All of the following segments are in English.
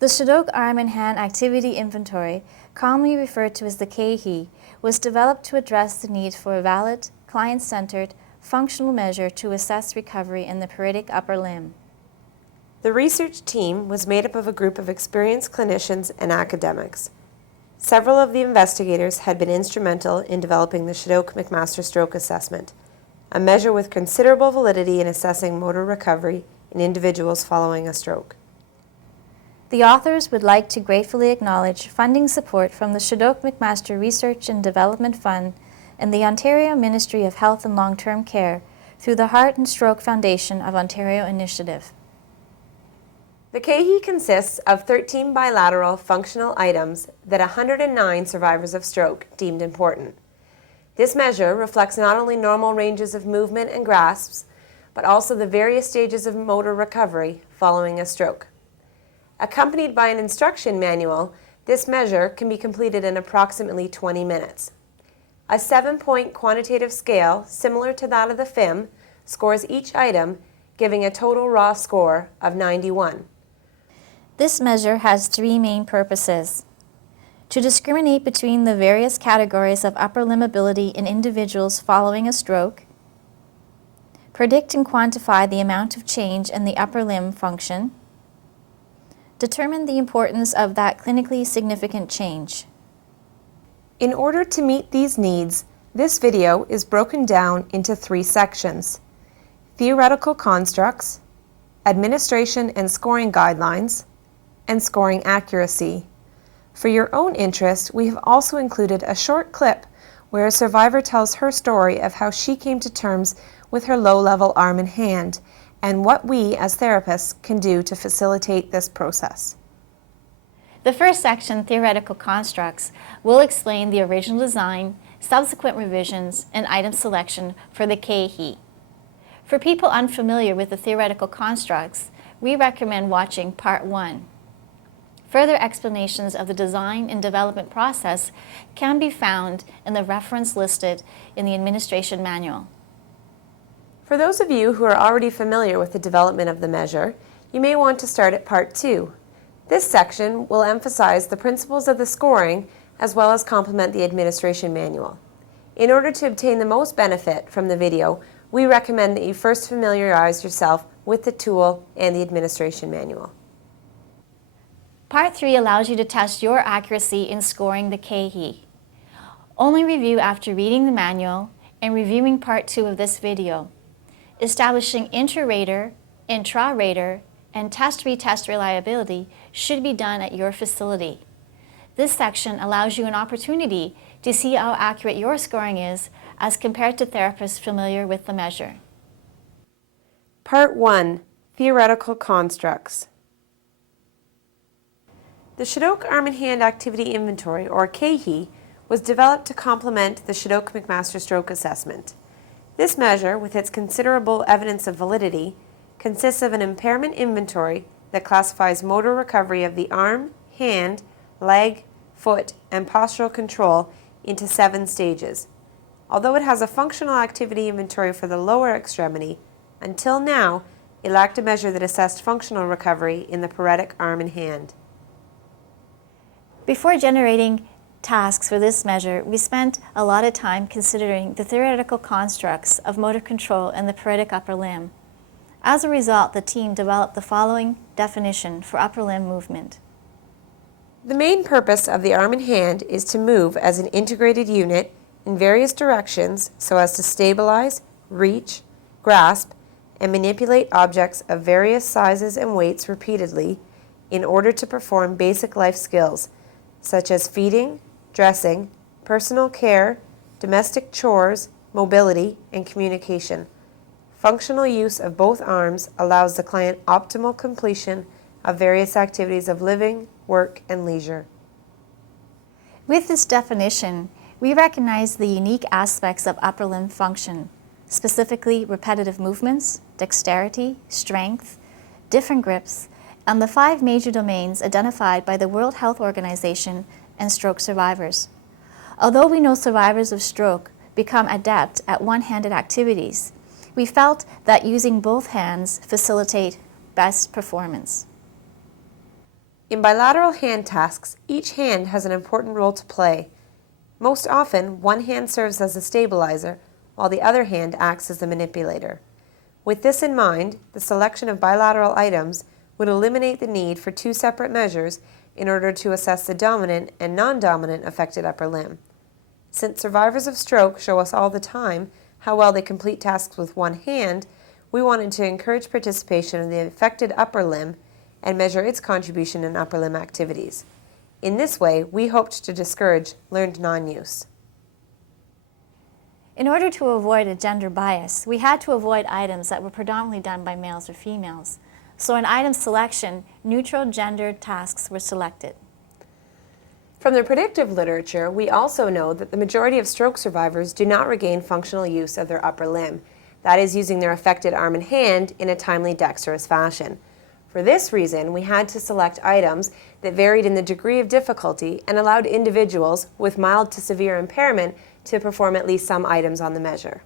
The Chedoke Arm and Hand Activity Inventory, commonly referred to as the CAHAI, was developed to address the need for a valid, client-centered, functional measure to assess recovery in the paretic upper limb. The research team was made up of a group of experienced clinicians and academics. Several of the investigators had been instrumental in developing the Chedoke-McMaster Stroke Assessment, a measure with considerable validity in assessing motor recovery in individuals following a stroke. The authors would like to gratefully acknowledge funding support from the Chedoke-McMaster Research and Development Fund and the Ontario Ministry of Health and Long-Term Care through the Heart and Stroke Foundation of Ontario initiative. The CAHAI consists of 13 bilateral functional items that 109 survivors of stroke deemed important. This measure reflects not only normal ranges of movement and grasps, but also the various stages of motor recovery following a stroke. Accompanied by an instruction manual, this measure can be completed in approximately 20 minutes. A 7-point quantitative scale, similar to that of the FIM, scores each item, giving a total raw score of 91. This measure has three main purposes: to discriminate between the various categories of upper limb ability in individuals following a stroke, predict and quantify the amount of change in the upper limb function, determine the importance of that clinically significant change. In order to meet these needs, this video is broken down into 3 sections: theoretical constructs, administration and scoring guidelines, and scoring accuracy. For your own interest, we have also included a short clip where a survivor tells her story of how she came to terms with her low-level arm and hand, and what we as therapists can do to facilitate this process. The first section, Theoretical Constructs, will explain the original design, subsequent revisions, and item selection for the CAHAI. For people unfamiliar with the theoretical constructs, we recommend watching Part 1. Further explanations of the design and development process can be found in the reference listed in the administration manual. For those of you who are already familiar with the development of the measure, you may want to start at Part 2. This section will emphasize the principles of the scoring as well as complement the administration manual. In order to obtain the most benefit from the video, we recommend that you first familiarize yourself with the tool and the administration manual. Part 3 allows you to test your accuracy in scoring the CAHAI. Only review after reading the manual and reviewing Part 2 of this video. Establishing intra-rater, intra-rater, and test-retest reliability should be done at your facility. This section allows you an opportunity to see how accurate your scoring is as compared to therapists familiar with the measure. Part 1. Theoretical Constructs. The Chedoke Arm and Hand Activity Inventory, or CAHAI, was developed to complement the Chedoke-McMaster Stroke Assessment. This measure, with its considerable evidence of validity, consists of an impairment inventory that classifies motor recovery of the arm, hand, leg, foot, and postural control into 7 stages. Although it has a functional activity inventory for the lower extremity, until now, it lacked a measure that assessed functional recovery in the paretic arm and hand. Before generating tasks for this measure, we spent a lot of time considering the theoretical constructs of motor control in the paretic upper limb. As a result, the team developed the following definition for upper limb movement. The main purpose of the arm and hand is to move as an integrated unit in various directions so as to stabilize, reach, grasp, and manipulate objects of various sizes and weights repeatedly in order to perform basic life skills such as feeding, dressing, personal care, domestic chores, mobility, and communication. Functional use of both arms allows the client optimal completion of various activities of living, work, and leisure. With this definition, we recognize the unique aspects of upper limb function, specifically repetitive movements, dexterity, strength, different grips, and the 5 major domains identified by the World Health Organization and stroke survivors. Although we know survivors of stroke become adept at one-handed activities, we felt that using both hands facilitate best performance. In bilateral hand tasks, each hand has an important role to play. Most often, one hand serves as a stabilizer, while the other hand acts as the manipulator. With this in mind, the selection of bilateral items would eliminate the need for two separate measures in order to assess the dominant and non-dominant affected upper limb. Since survivors of stroke show us all the time how well they complete tasks with one hand, we wanted to encourage participation in the affected upper limb and measure its contribution in upper limb activities. In this way, we hoped to discourage learned non-use. In order to avoid a gender bias, we had to avoid items that were predominantly done by males or females. So in item selection, neutral gendered tasks were selected. From the predictive literature, we also know that the majority of stroke survivors do not regain functional use of their upper limb, that is, using their affected arm and hand in a timely, dexterous fashion. For this reason, we had to select items that varied in the degree of difficulty and allowed individuals with mild to severe impairment to perform at least some items on the measure.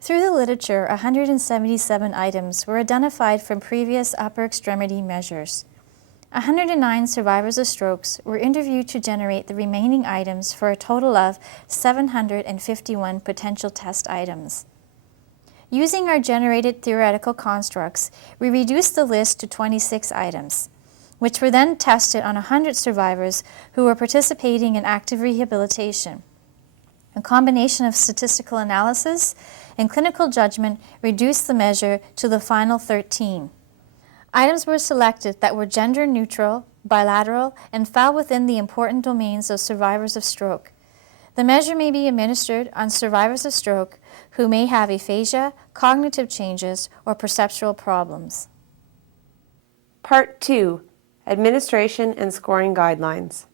Through the literature, 177 items were identified from previous upper extremity measures. 109 survivors of strokes were interviewed to generate the remaining items for a total of 751 potential test items. Using our generated theoretical constructs, we reduced the list to 26 items, which were then tested on 100 survivors who were participating in active rehabilitation. A combination of statistical analysis and clinical judgment reduced the measure to the final 13. Items were selected that were gender neutral, bilateral, and fell within the important domains of survivors of stroke. The measure may be administered on survivors of stroke who may have aphasia, cognitive changes, or perceptual problems. Part 2. Administration and Scoring Guidelines.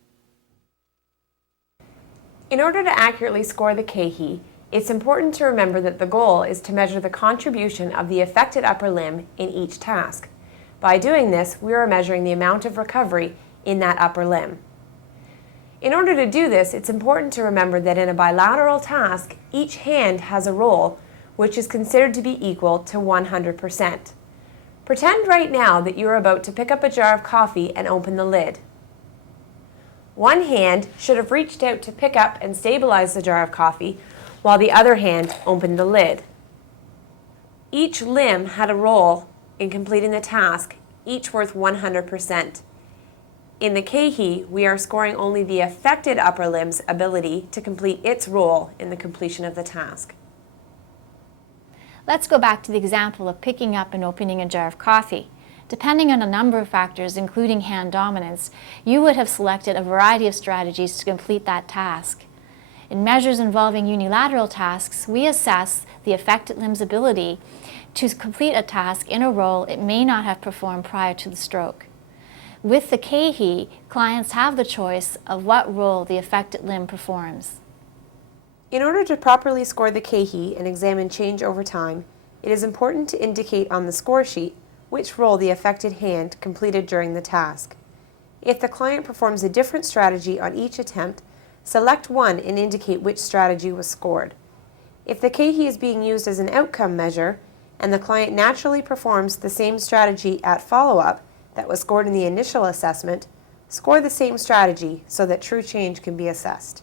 In order to accurately score the CAHAI, it's important to remember that the goal is to measure the contribution of the affected upper limb in each task. By doing this, we are measuring the amount of recovery in that upper limb. In order to do this, it's important to remember that in a bilateral task, each hand has a role which is considered to be equal to 100%. Pretend right now that you are about to pick up a jar of coffee and open the lid. One hand should have reached out to pick up and stabilize the jar of coffee, while the other hand opened the lid. Each limb had a role in completing the task, each worth 100%. In the CAHAI, we are scoring only the affected upper limb's ability to complete its role in the completion of the task. Let's go back to the example of picking up and opening a jar of coffee. Depending on a number of factors, including hand dominance, you would have selected a variety of strategies to complete that task. In measures involving unilateral tasks, we assess the affected limb's ability to complete a task in a role it may not have performed prior to the stroke. With the CAHAI, clients have the choice of what role the affected limb performs. In order to properly score the CAHAI and examine change over time, it is important to indicate on the score sheet which role the affected hand completed during the task. If the client performs a different strategy on each attempt, select one and indicate which strategy was scored. If the CAHAI is being used as an outcome measure, and the client naturally performs the same strategy at follow-up that was scored in the initial assessment, score the same strategy so that true change can be assessed.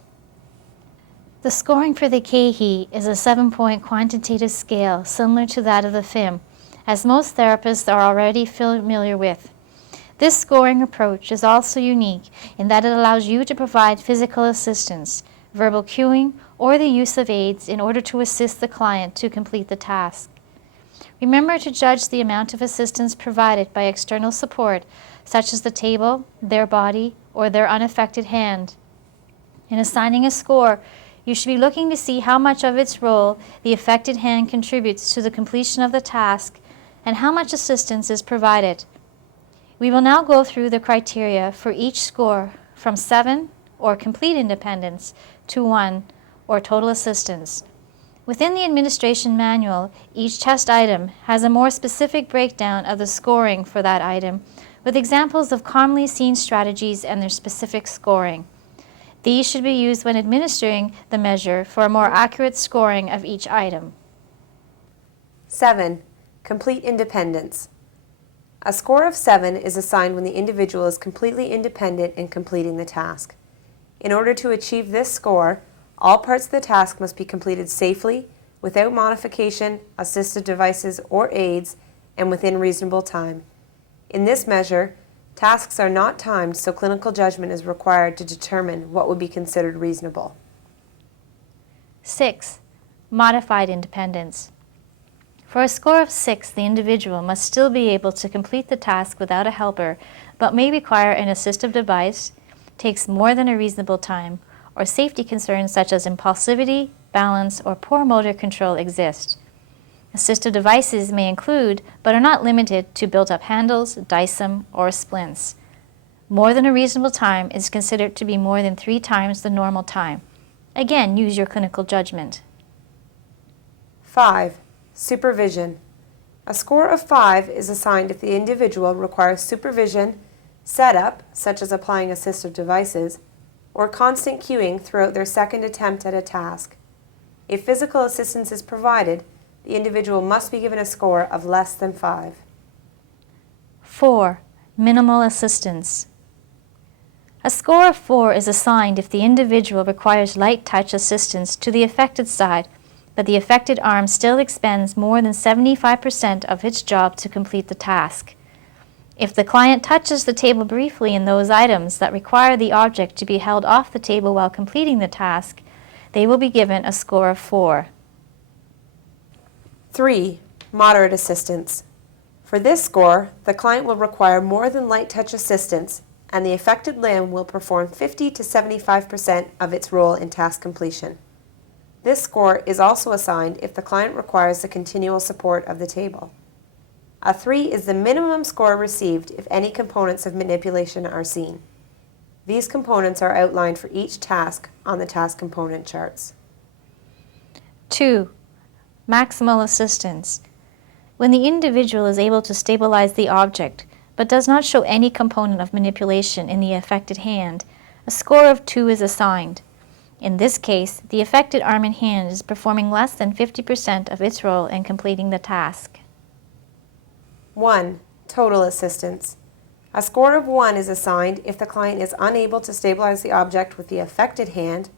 The scoring for the CAHAI is a 7-point quantitative scale similar to that of the FIM, as most therapists are already familiar with. This scoring approach is also unique in that it allows you to provide physical assistance, verbal cueing, or the use of aids in order to assist the client to complete the task. Remember to judge the amount of assistance provided by external support, such as the table, their body, or their unaffected hand. In assigning a score, you should be looking to see how much of its role the affected hand contributes to the completion of the task and how much assistance is provided. We will now go through the criteria for each score from 7, or complete independence, to 1, or total assistance. Within the administration manual, each test item has a more specific breakdown of the scoring for that item, with examples of commonly seen strategies and their specific scoring. These should be used when administering the measure for a more accurate scoring of each item. 7. Complete independence. A score of 7 is assigned when the individual is completely independent in completing the task. In order to achieve this score, all parts of the task must be completed safely, without modification, assistive devices, or aids, and within reasonable time. In this measure, tasks are not timed, so clinical judgment is required to determine what would be considered reasonable. 6. Modified independence. For a score of 6, the individual must still be able to complete the task without a helper, but may require an assistive device, takes more than a reasonable time, or safety concerns such as impulsivity, balance, or poor motor control exist. Assistive devices may include, but are not limited to, built-up handles, DICEM, or splints. More than a reasonable time is considered to be more than 3 times the normal time. Again, use your clinical judgment. 5. Supervision. A score of 5 is assigned if the individual requires supervision, setup, such as applying assistive devices, or constant cueing throughout their second attempt at a task. If physical assistance is provided, the individual must be given a score of less than 5. 4. Minimal assistance. A score of 4 is assigned if the individual requires light touch assistance to the affected side, but the affected arm still expends more than 75% of its job to complete the task. If the client touches the table briefly in those items that require the object to be held off the table while completing the task, they will be given a score of 4. 3. Moderate assistance. For this score, the client will require more than light touch assistance, and the affected limb will perform 50 to 75% of its role in task completion. This score is also assigned if the client requires the continual support of the table. A 3 is the minimum score received if any components of manipulation are seen. These components are outlined for each task on the task component charts. 2. Maximal assistance. When the individual is able to stabilize the object, but does not show any component of manipulation in the affected hand, a score of 2 is assigned. In this case, the affected arm and hand is performing less than 50% of its role in completing the task. 1. Total assistance. A score of 1 is assigned if the client is unable to stabilize the object with the affected hand,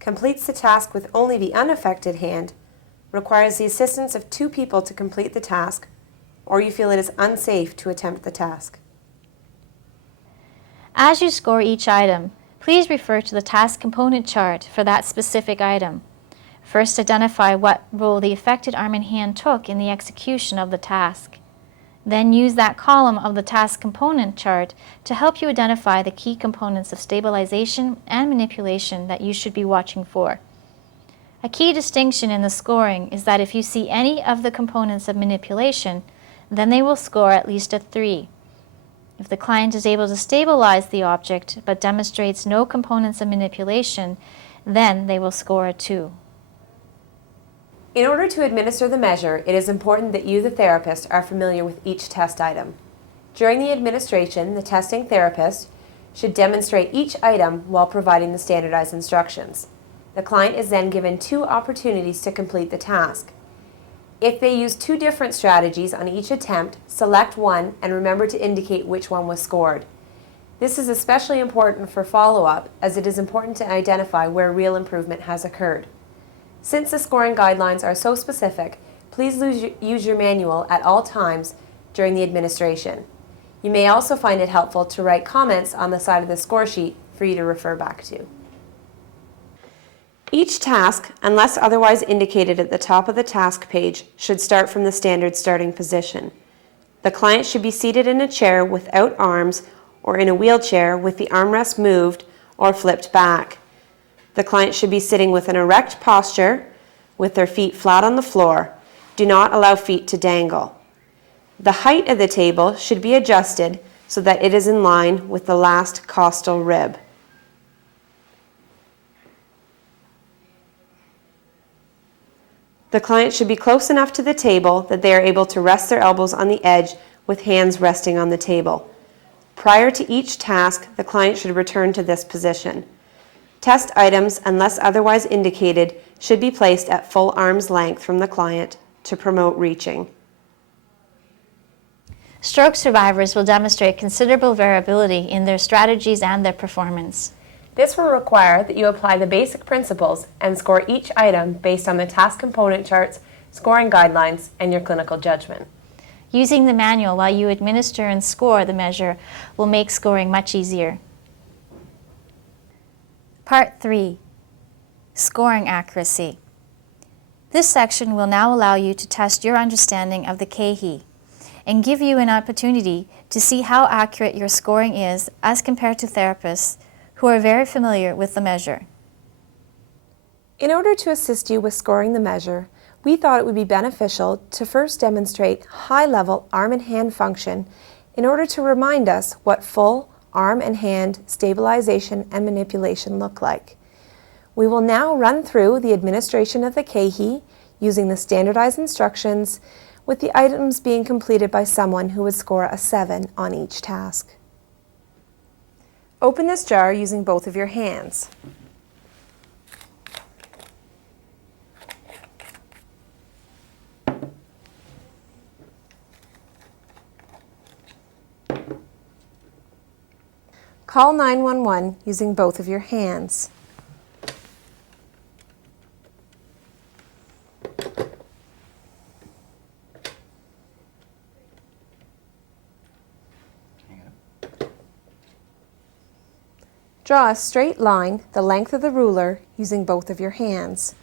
completes the task with only the unaffected hand, requires the assistance of 2 people to complete the task, or you feel it is unsafe to attempt the task. As you score each item, please refer to the task component chart for that specific item. First, identify what role the affected arm and hand took in the execution of the task. Then use that column of the task component chart to help you identify the key components of stabilization and manipulation that you should be watching for. A key distinction in the scoring is that if you see any of the components of manipulation, then they will score at least a 3. If the client is able to stabilize the object but demonstrates no components of manipulation, then they will score a 2. In order to administer the measure, it is important that you, the therapist, are familiar with each test item. During the administration, the testing therapist should demonstrate each item while providing the standardized instructions. The client is then given 2 opportunities to complete the task. If they use 2 different strategies on each attempt, select one and remember to indicate which one was scored. This is especially important for follow-up, as it is important to identify where real improvement has occurred. Since the scoring guidelines are so specific, please use your manual at all times during the administration. You may also find it helpful to write comments on the side of the score sheet for you to refer back to. Each task, unless otherwise indicated at the top of the task page, should start from the standard starting position. The client should be seated in a chair without arms or in a wheelchair with the armrest moved or flipped back. The client should be sitting with an erect posture with their feet flat on the floor. Do not allow feet to dangle. The height of the table should be adjusted so that it is in line with the last costal rib. The client should be close enough to the table that they are able to rest their elbows on the edge with hands resting on the table. Prior to each task, the client should return to this position. Test items, unless otherwise indicated, should be placed at full arm's length from the client to promote reaching. Stroke survivors will demonstrate considerable variability in their strategies and their performance. This will require that you apply the basic principles and score each item based on the task component charts, scoring guidelines, and your clinical judgment. Using the manual while you administer and score the measure will make scoring much easier. Part 3. Scoring accuracy. This section will now allow you to test your understanding of the CAHAI and give you an opportunity to see how accurate your scoring is as compared to therapists who are very familiar with the measure. In order to assist you with scoring the measure, we thought it would be beneficial to first demonstrate high-level arm and hand function in order to remind us what full arm and hand stabilization and manipulation look like. We will now run through the administration of the CAHAI using the standardized instructions, with the items being completed by someone who would score a 7 on each task. Open this jar using both of your hands. Call 911 using both of your hands. Draw a straight line the length of the ruler using both of your hands.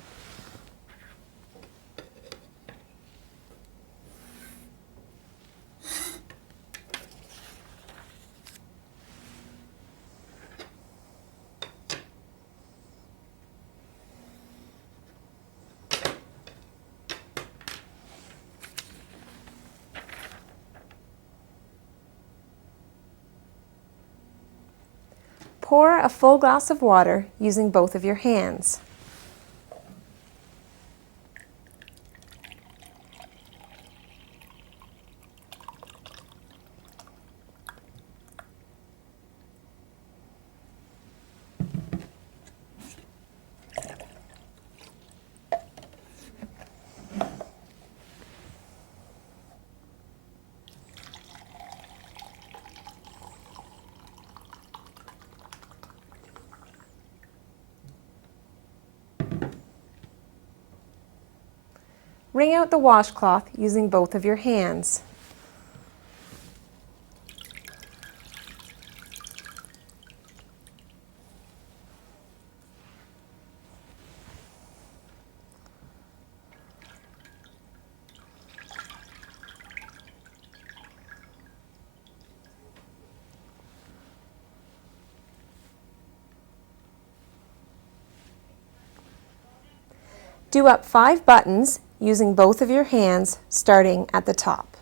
Pour a full glass of water using both of your hands. Wring out the washcloth using both of your hands. Do up 5 buttons using both of your hands, starting at the top.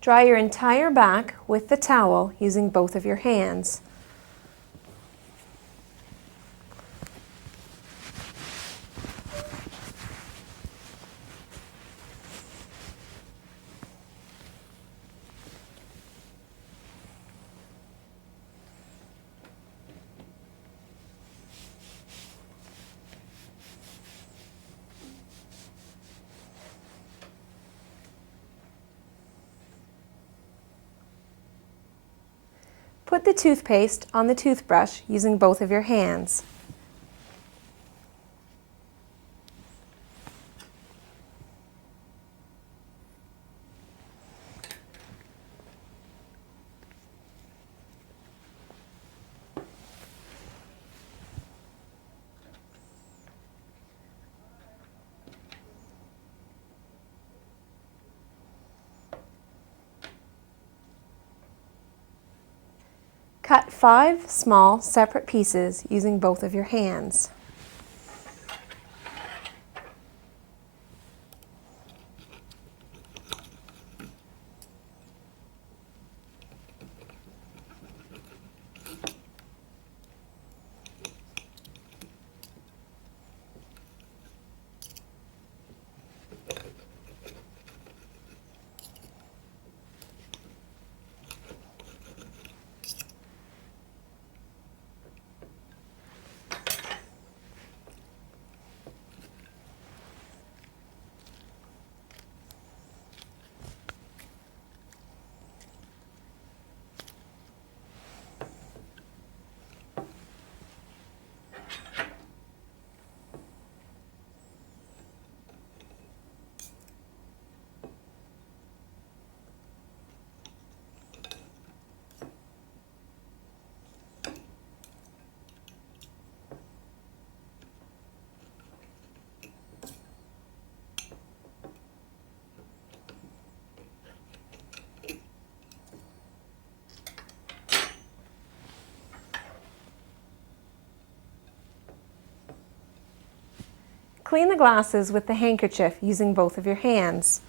Dry your entire back with the towel using both of your hands. Put the toothpaste on the toothbrush using both of your hands. Cut 5 small separate pieces using both of your hands. Clean the glasses with the handkerchief using both of your hands.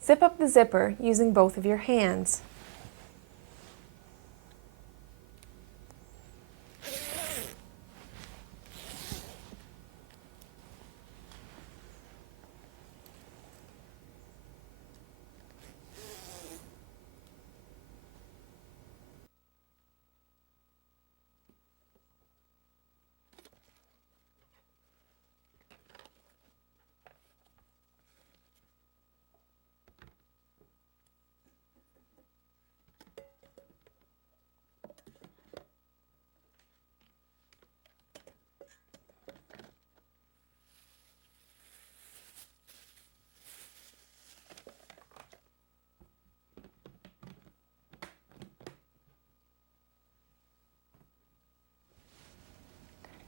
Zip up the zipper using both of your hands.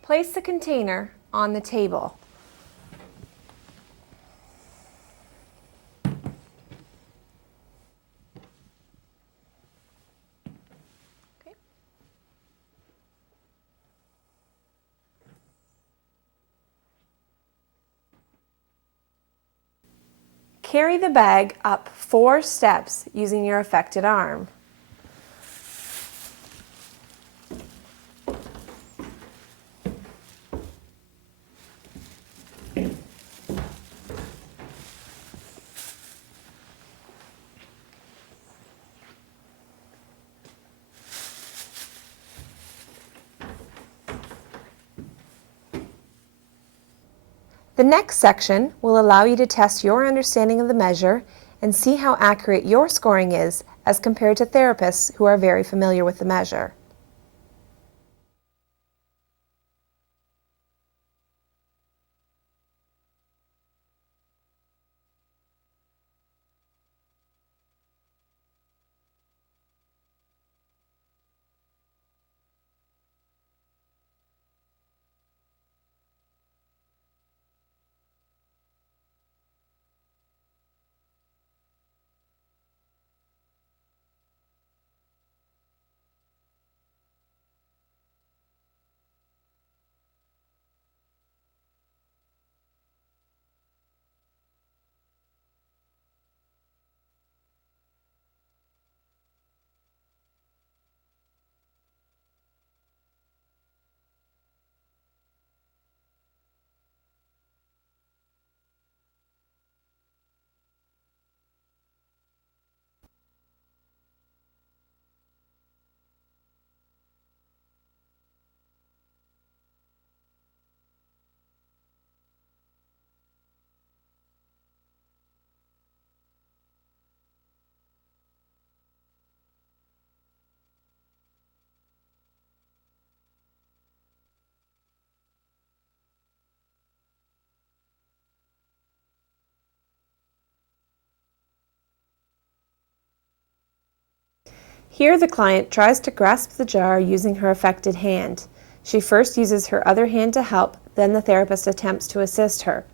Place the container on the table. Okay. Carry the bag up 4 steps using your affected arm. The next section will allow you to test your understanding of the measure and see how accurate your scoring is as compared to therapists who are very familiar with the measure. Here the client tries to grasp the jar using her affected hand. She first uses her other hand to help, then the therapist attempts to assist her.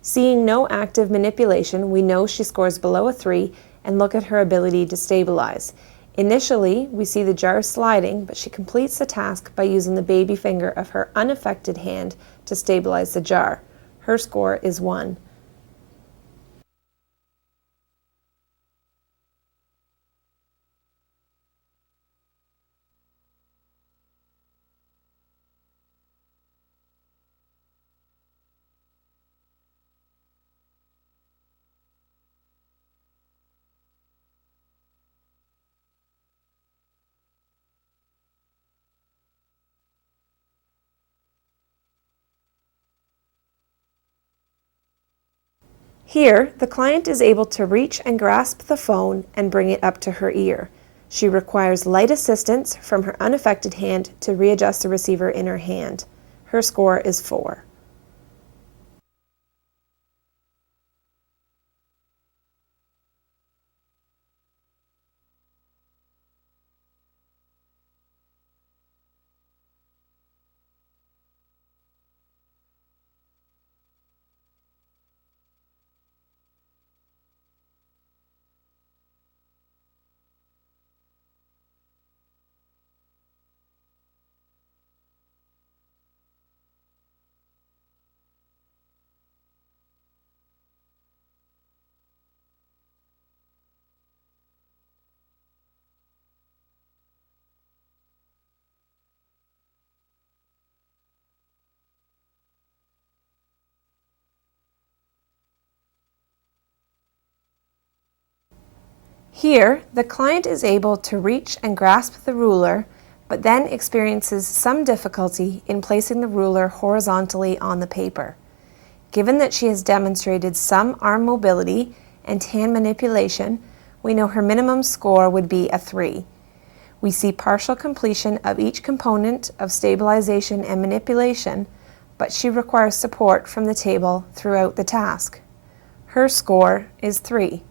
Seeing no active manipulation, we know she scores below a 3 and look at her ability to stabilize. Initially, we see the jar sliding, but she completes the task by using the baby finger of her unaffected hand to stabilize the jar. Her score is 1. Here, the client is able to reach and grasp the phone and bring it up to her ear. She requires light assistance from her unaffected hand to readjust the receiver in her hand. Her score is 4. Here, the client is able to reach and grasp the ruler, but then experiences some difficulty in placing the ruler horizontally on the paper. Given that she has demonstrated some arm mobility and hand manipulation, we know her minimum score would be a 3. We see partial completion of each component of stabilization and manipulation, but she requires support from the table throughout the task. Her score is 3.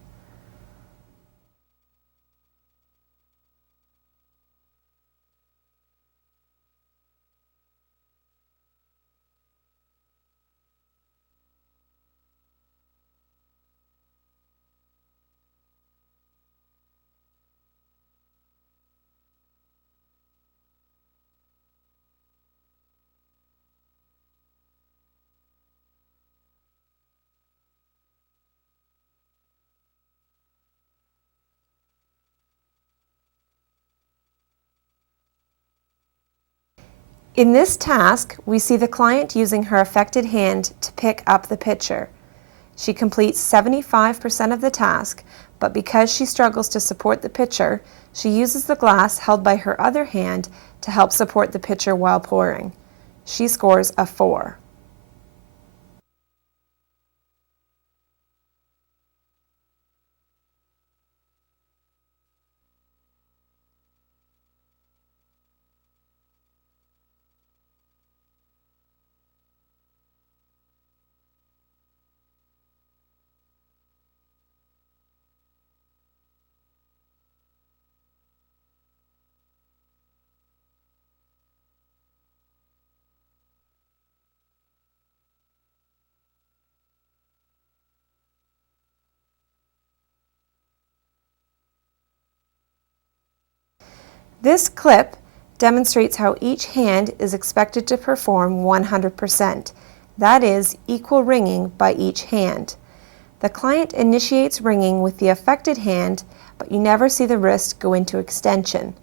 In this task, we see the client using her affected hand to pick up the pitcher. She completes 75% of the task, but because she struggles to support the pitcher, she uses the glass held by her other hand to help support the pitcher while pouring. She scores a 4. This clip demonstrates how each hand is expected to perform 100%. That is, equal ringing by each hand. The client initiates ringing with the affected hand, but you never see the wrist go into extension.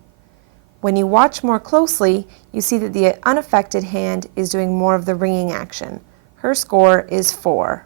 When you watch more closely, you see that the unaffected hand is doing more of the ringing action. Her score is 4.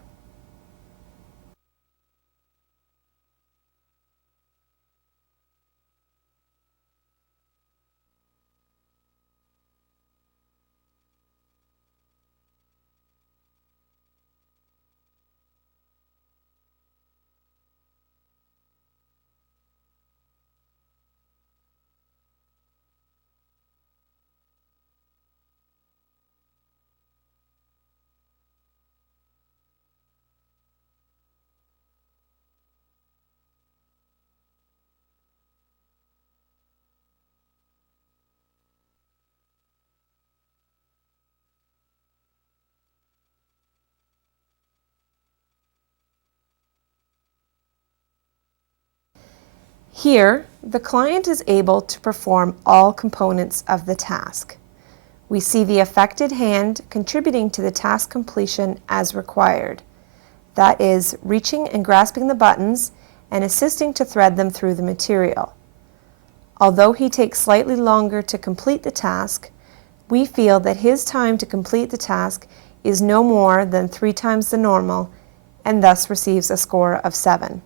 Here, the client is able to perform all components of the task. We see the affected hand contributing to the task completion as required. That is, reaching and grasping the buttons and assisting to thread them through the material. Although he takes slightly longer to complete the task, we feel that his time to complete the task is no more than 3 times the normal and thus receives a score of 7.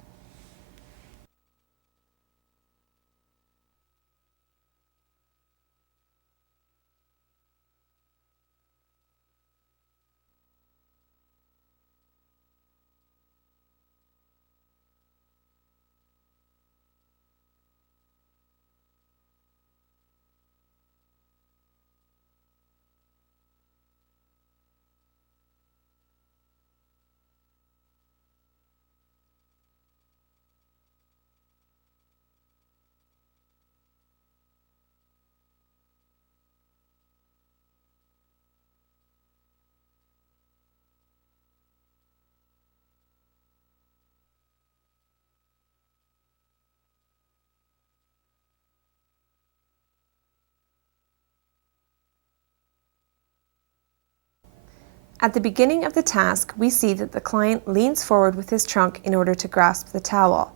At the beginning of the task, we see that the client leans forward with his trunk in order to grasp the towel.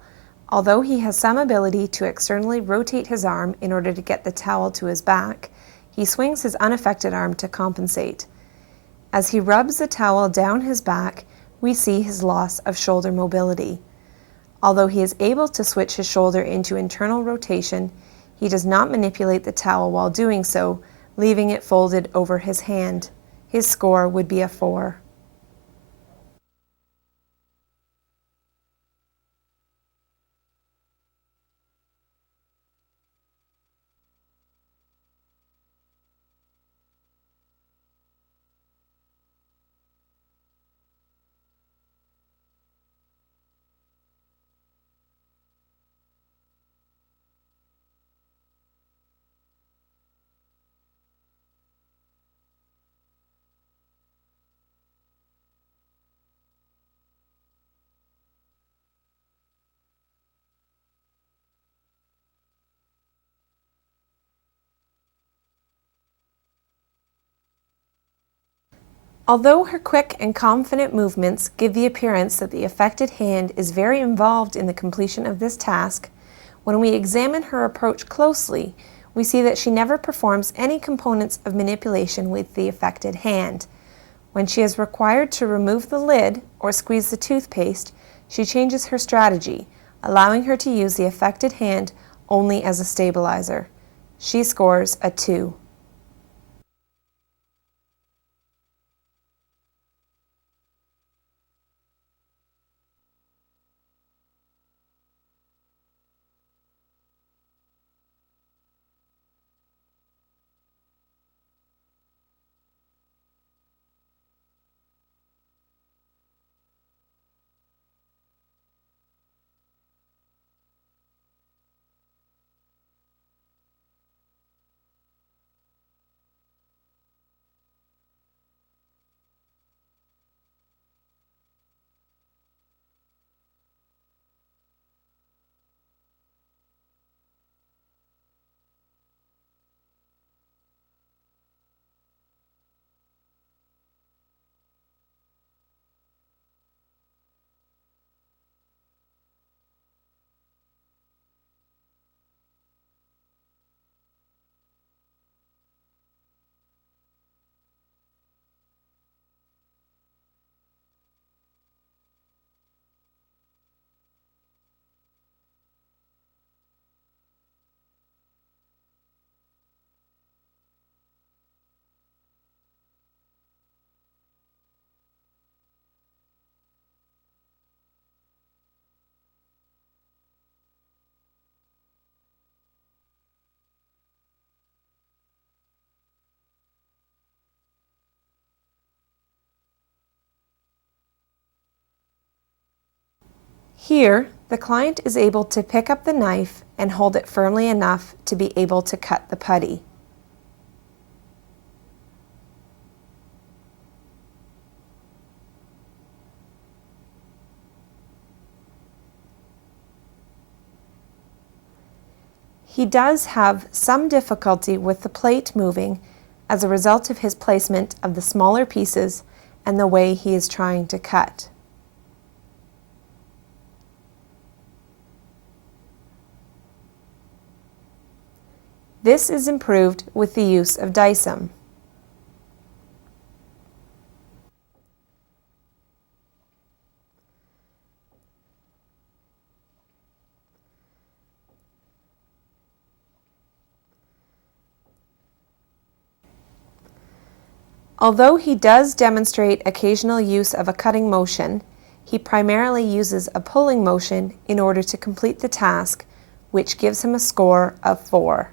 Although he has some ability to externally rotate his arm in order to get the towel to his back, he swings his unaffected arm to compensate. As he rubs the towel down his back, we see his loss of shoulder mobility. Although he is able to switch his shoulder into internal rotation, he does not manipulate the towel while doing so, leaving it folded over his hand. His score would be a 4. Although her quick and confident movements give the appearance that the affected hand is very involved in the completion of this task, when we examine her approach closely, we see that she never performs any components of manipulation with the affected hand. When she is required to remove the lid or squeeze the toothpaste, she changes her strategy, allowing her to use the affected hand only as a stabilizer. She scores a 2. Here, the client is able to pick up the knife and hold it firmly enough to be able to cut the putty. He does have some difficulty with the plate moving as a result of his placement of the smaller pieces and the way he is trying to cut. This is improved with the use of Dicem. Although he does demonstrate occasional use of a cutting motion, he primarily uses a pulling motion in order to complete the task, which gives him a score of 4.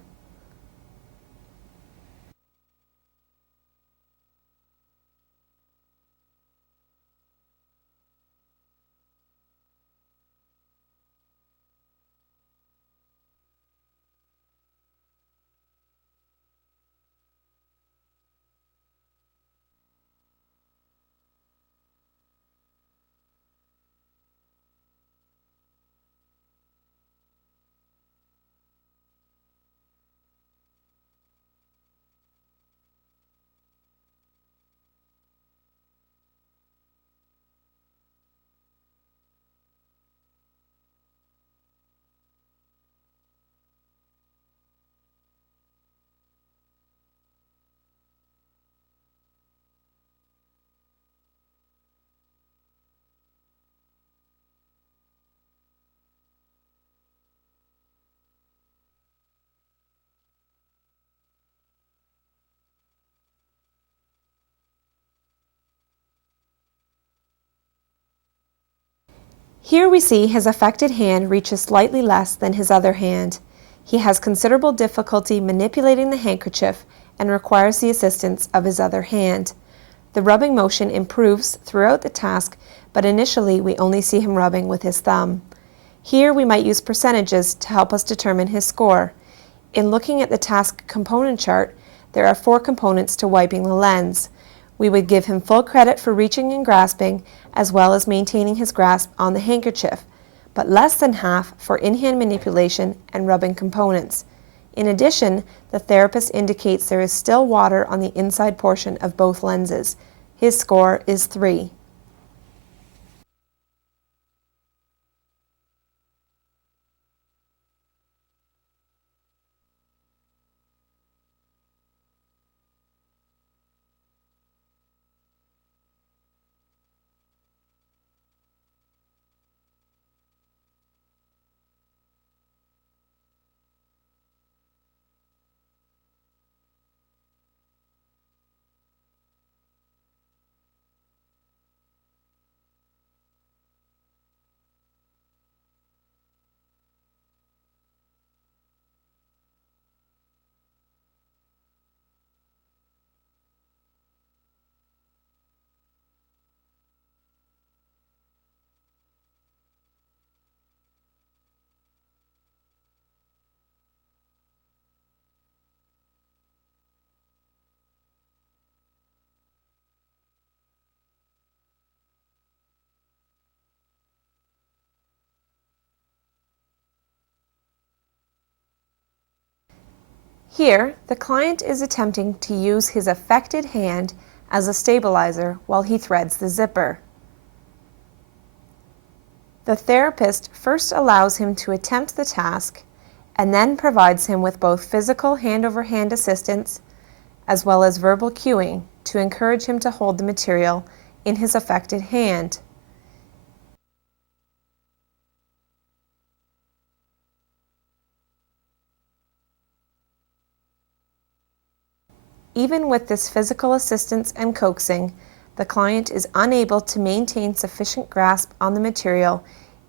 Here we see his affected hand reaches slightly less than his other hand. He has considerable difficulty manipulating the handkerchief and requires the assistance of his other hand. The rubbing motion improves throughout the task, but initially we only see him rubbing with his thumb. Here we might use percentages to help us determine his score. In looking at the task component chart, there are 4 components to wiping the lens. We would give him full credit for reaching and grasping, as well as maintaining his grasp on the handkerchief, but less than half for in-hand manipulation and rubbing components. In addition, the therapist indicates there is still water on the inside portion of both lenses. His score is 3. Here, the client is attempting to use his affected hand as a stabilizer while he threads the zipper. The therapist first allows him to attempt the task and then provides him with both physical hand-over-hand assistance as well as verbal cueing to encourage him to hold the material in his affected hand. Even with this physical assistance and coaxing, the client is unable to maintain sufficient grasp on the material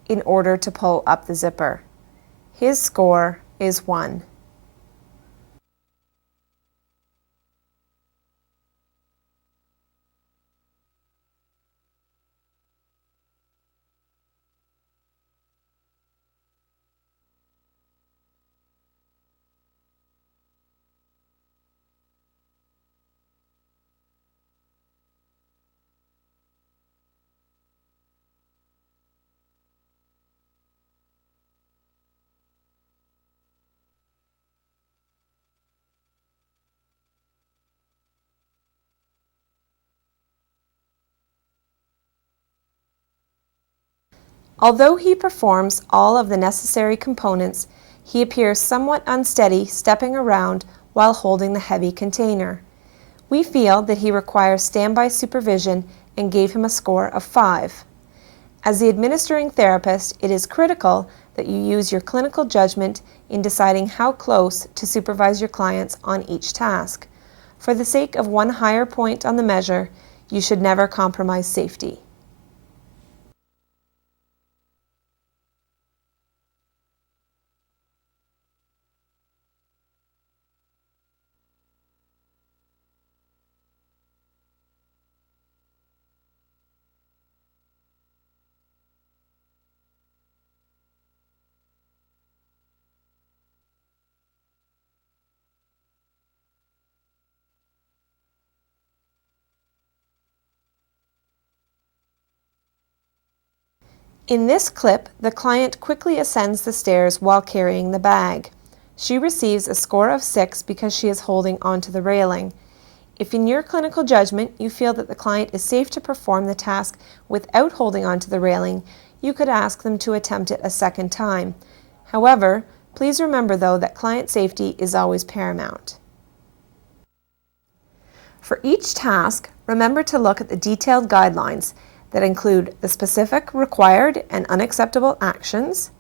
in order to pull up the zipper. His score is 1. Although he performs all of the necessary components, he appears somewhat unsteady stepping around while holding the heavy container. We feel that he requires standby supervision and gave him a score of 5. As the administering therapist, it is critical that you use your clinical judgment in deciding how close to supervise your clients on each task. For the sake of one higher point on the measure, you should never compromise safety. In this clip, the client quickly ascends the stairs while carrying the bag. She receives a score of 6 because she is holding onto the railing. If in your clinical judgment you feel that the client is safe to perform the task without holding onto the railing, you could ask them to attempt it a second time. However, please remember though that client safety is always paramount. For each task, remember to look at the detailed guidelines that include the specific required and unacceptable actions,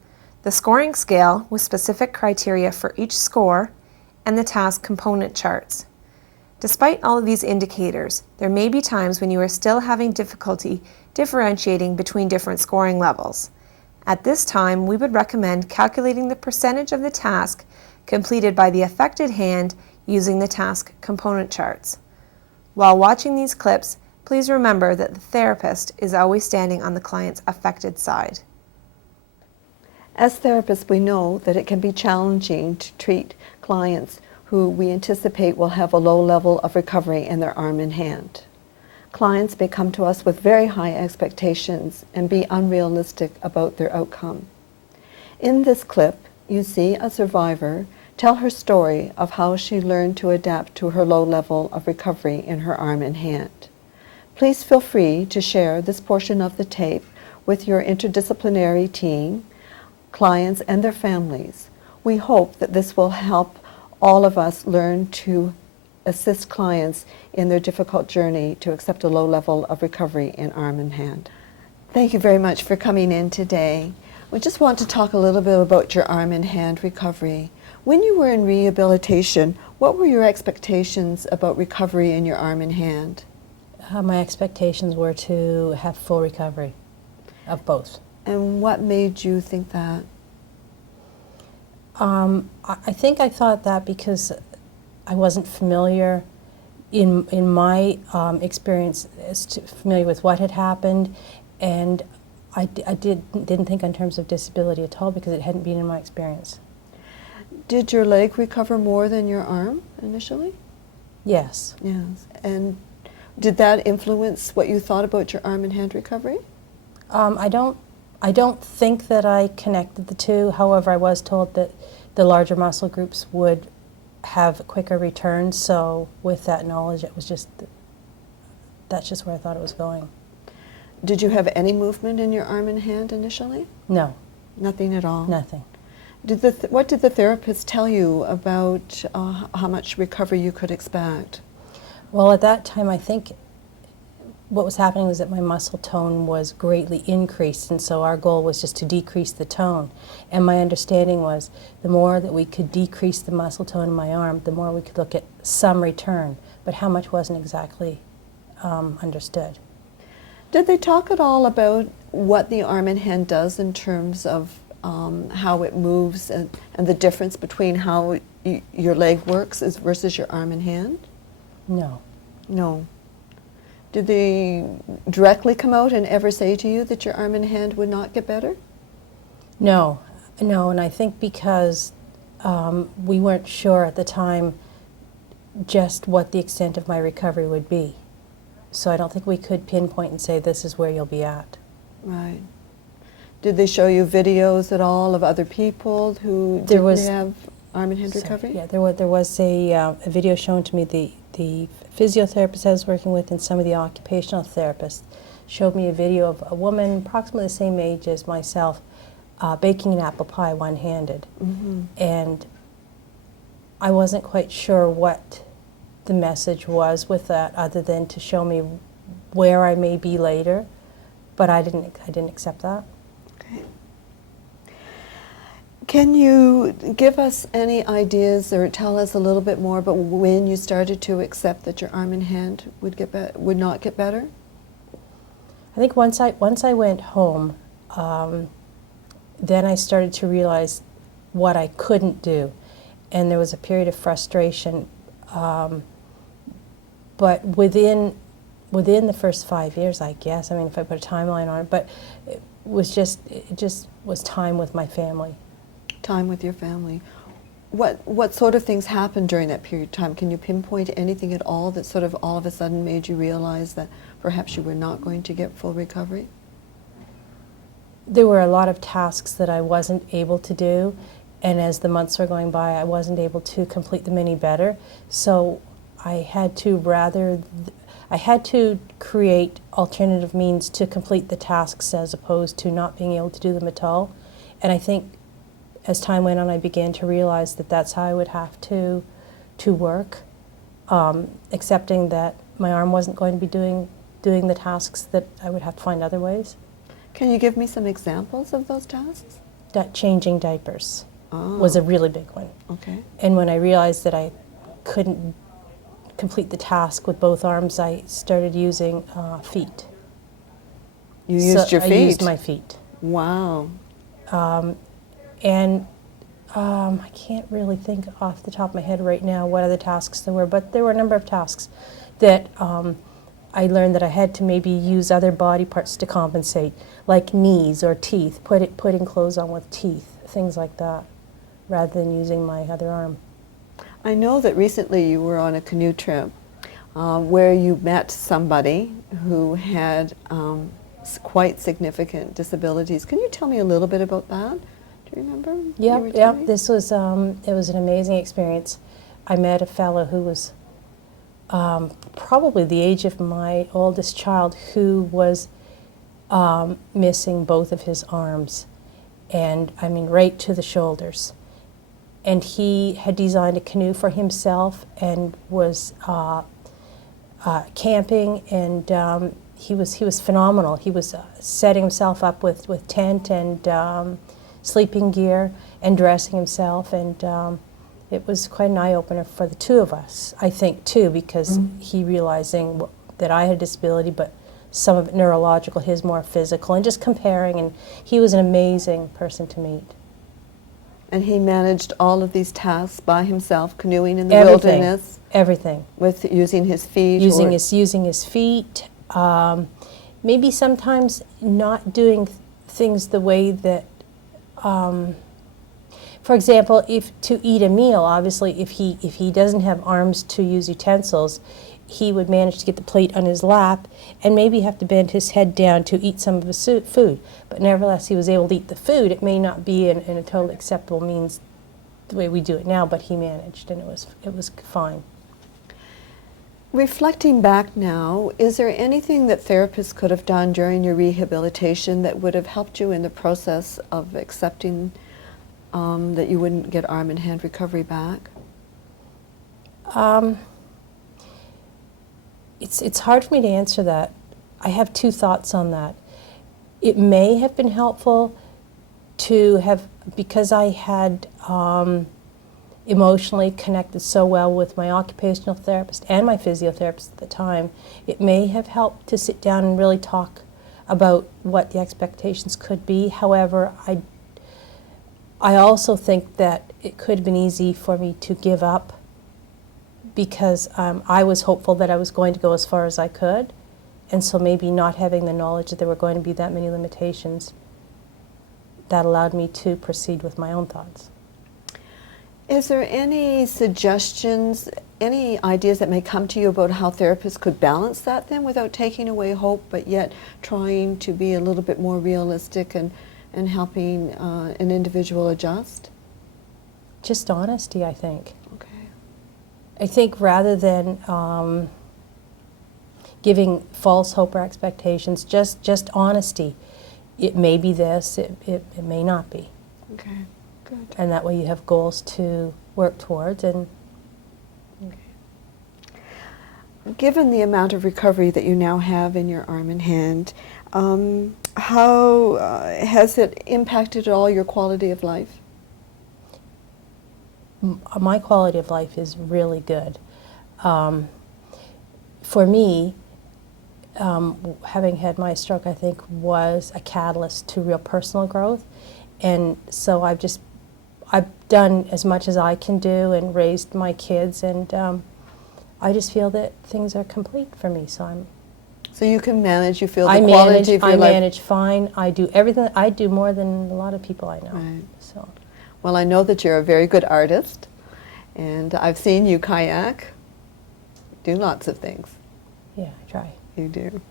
the scoring scale with specific criteria for each score, and the task component charts. Despite all of these indicators, there may be times when you are still having difficulty differentiating between different scoring levels. At this time, we would recommend calculating the percentage of the task completed by the affected hand using the task component charts. While watching these clips, please remember that the therapist is always standing on the client's affected side. As therapists, we know that it can be challenging to treat clients who we anticipate will have a low level of recovery in their arm and hand. Clients may come to us with very high expectations and be unrealistic about their outcome. In this clip, you see a survivor tell her story of how she learned to adapt to her low level of recovery in her arm and hand. Please feel free to share this portion of the tape with your interdisciplinary team, clients, and their families. We hope that this will help all of us learn to assist clients in their difficult journey to accept a low level of recovery in arm and hand. Thank you very much for coming in today. We just want to talk a little bit about your arm and hand recovery. When you were in rehabilitation, what were your expectations about recovery in your arm and hand? My expectations were to have full recovery of both. And what made you think that? I think I thought that because I wasn't familiar in my experience familiar with what had happened, and I didn't think in terms of disability at all because it hadn't been in my experience. Did your leg recover more than your arm initially? Yes. Yes. And did that influence what you thought about your arm and hand recovery? I don't think that I connected the two. However, I was told that the larger muscle groups would have quicker returns. So with that knowledge, it was just that's just where I thought it was going. Did you have any movement in your arm and hand initially? No. Nothing at all? Nothing. What did the therapist tell you about how much recovery you could expect? Well, at that time, I think what was happening was that my muscle tone was greatly increased, and so our goal was just to decrease the tone. And my understanding was the more that we could decrease the muscle tone in my arm, the more we could look at some return, but how much wasn't exactly understood. Did they talk at all about what the arm and hand does in terms of how it moves and the difference between how your leg works versus your arm and hand? No. No. Did they directly come out and ever say to you that your arm and hand would not get better? No, and I think because we weren't sure at the time just what the extent of my recovery would be. So I don't think we could pinpoint and say this is where you'll be at. Right. Did they show you videos at all of other people who didn't have arm and hand recovery? Yeah, there was a video shown to me, the physiotherapist I was working with and some of the occupational therapists showed me a video of a woman approximately the same age as myself baking an apple pie one-handed. And I wasn't quite sure what the message was with that, other than to show me where I may be later, but I didn't accept that. Okay. Can you give us any ideas or tell us a little bit more about when you started to accept that your arm and hand would not get better? I think once I went home, then I started to realize what I couldn't do, and there was a period of frustration. But within the first 5 years, I guess, I mean, if I put a timeline on it, but it just was time with my family. Time with your family. What sort of things happened during that period of time? Can you pinpoint anything at all that sort of all of a sudden made you realize that perhaps you were not going to get full recovery? There were a lot of tasks that I wasn't able to do, and as the months were going by, I wasn't able to complete them any better. So I had to create alternative means to complete the tasks as opposed to not being able to do them at all. And I think as time went on, I began to realize that that's how I would have to work, accepting that my arm wasn't going to be doing the tasks, that I would have to find other ways. Can you give me some examples of those tasks? That changing diapers was a really big one. Okay. And when I realized that I couldn't complete the task with both arms, I started using feet. You used your feet? I used my feet. Wow. And I can't really think off the top of my head right now what other tasks there were, but there were a number of tasks that I learned that I had to maybe use other body parts to compensate, like knees or teeth, putting clothes on with teeth, things like that, rather than using my other arm. I know that recently you were on a canoe trip where you met somebody who had quite significant disabilities. Can you tell me a little bit about that? Do you remember? Yeah. This was it was an amazing experience. I met a fellow who was probably the age of my oldest child, who was missing both of his arms, and I mean right to the shoulders. And he had designed a canoe for himself and was camping, and he was phenomenal. He was setting himself up with tent and sleeping gear and dressing himself, and it was quite an eye-opener for the two of us, I think, too, because he realizing that I had a disability, but some of it neurological, his more physical, and just comparing, and he was an amazing person to meet. And he managed all of these tasks by himself, canoeing in the Everything. wilderness? Everything. With using his feet? Using his feet, maybe sometimes not doing things the way that, for example, if to eat a meal, obviously if he doesn't have arms to use utensils, he would manage to get the plate on his lap and maybe have to bend his head down to eat some of his food. But nevertheless, he was able to eat the food. It may not be in a totally acceptable means the way we do it now, but he managed, and it was fine. Reflecting back now, is there anything that therapists could have done during your rehabilitation that would have helped you in the process of accepting that you wouldn't get arm and hand recovery back? It's hard for me to answer that. I have two thoughts on that. It may have been helpful to have, because I had emotionally connected so well with my occupational therapist and my physiotherapist at the time, it may have helped to sit down and really talk about what the expectations could be. However, I also think that it could have been easy for me to give up, because I was hopeful that I was going to go as far as I could, and so maybe not having the knowledge that there were going to be that many limitations, that allowed me to proceed with my own thoughts. Is there any suggestions, any ideas that may come to you about how therapists could balance that then without taking away hope, but yet trying to be a little bit more realistic and helping an individual adjust? Just honesty, I think. Okay. I think rather than giving false hope or expectations, just honesty. It may be this, it may not be. Okay, good. And that way you have goals to work towards. And Given the amount of recovery that you now have in your arm and hand, how has it impacted at all your quality of life? my quality of life is really good. For me, having had my stroke, I think, was a catalyst to real personal growth. And so I've done as much as I can do and raised my kids, and I just feel that things are complete for me. So you can manage, you feel the I quality of your life? I manage fine. I do everything. I do more than a lot of people I know. Right. So. Well, I know that you're a very good artist, and I've seen you kayak, do lots of things. Yeah, I try. You do.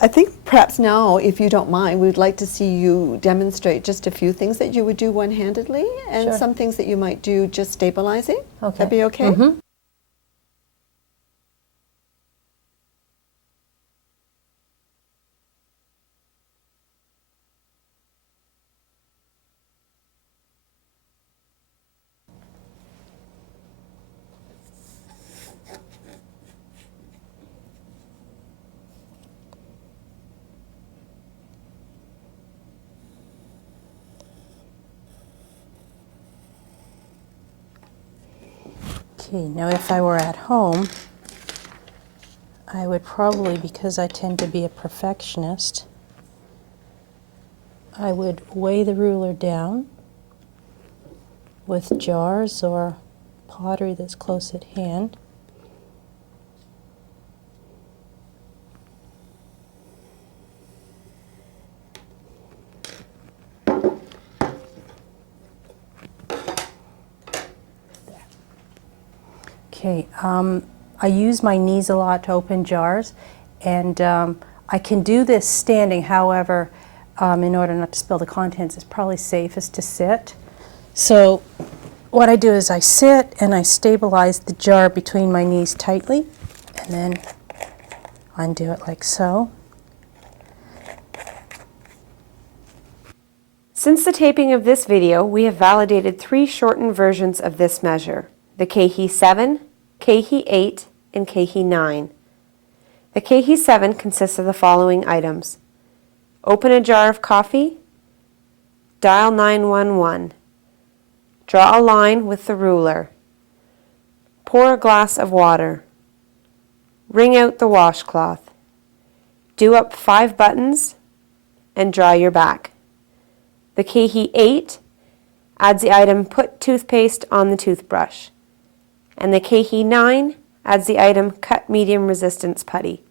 I think perhaps now, if you don't mind, we'd like to see you demonstrate just a few things that you would do one-handedly and Sure. some things that you might do just stabilizing. Okay. That'd be okay? Mm-hmm. Okay, now if I were at home, I would probably, because I tend to be a perfectionist, I would weigh the ruler down with jars or pottery that's close at hand. Okay, I use my knees a lot to open jars, and I can do this standing. However, in order not to spill the contents, it's probably safest to sit. So what I do is I sit and I stabilize the jar between my knees tightly, and then undo it like so. Since the taping of this video, we have validated 3 shortened versions of this measure: the CAHAI 7, CAHAI 8, and CAHAI 9. The CAHAI 7 consists of the following items: open a jar of coffee, dial 911, draw a line with the ruler, pour a glass of water, wring out the washcloth, do up 5 buttons, and dry your back. The CAHAI 8 adds the item put toothpaste on the toothbrush, and the CAHAI 9 adds the item cut medium resistance putty.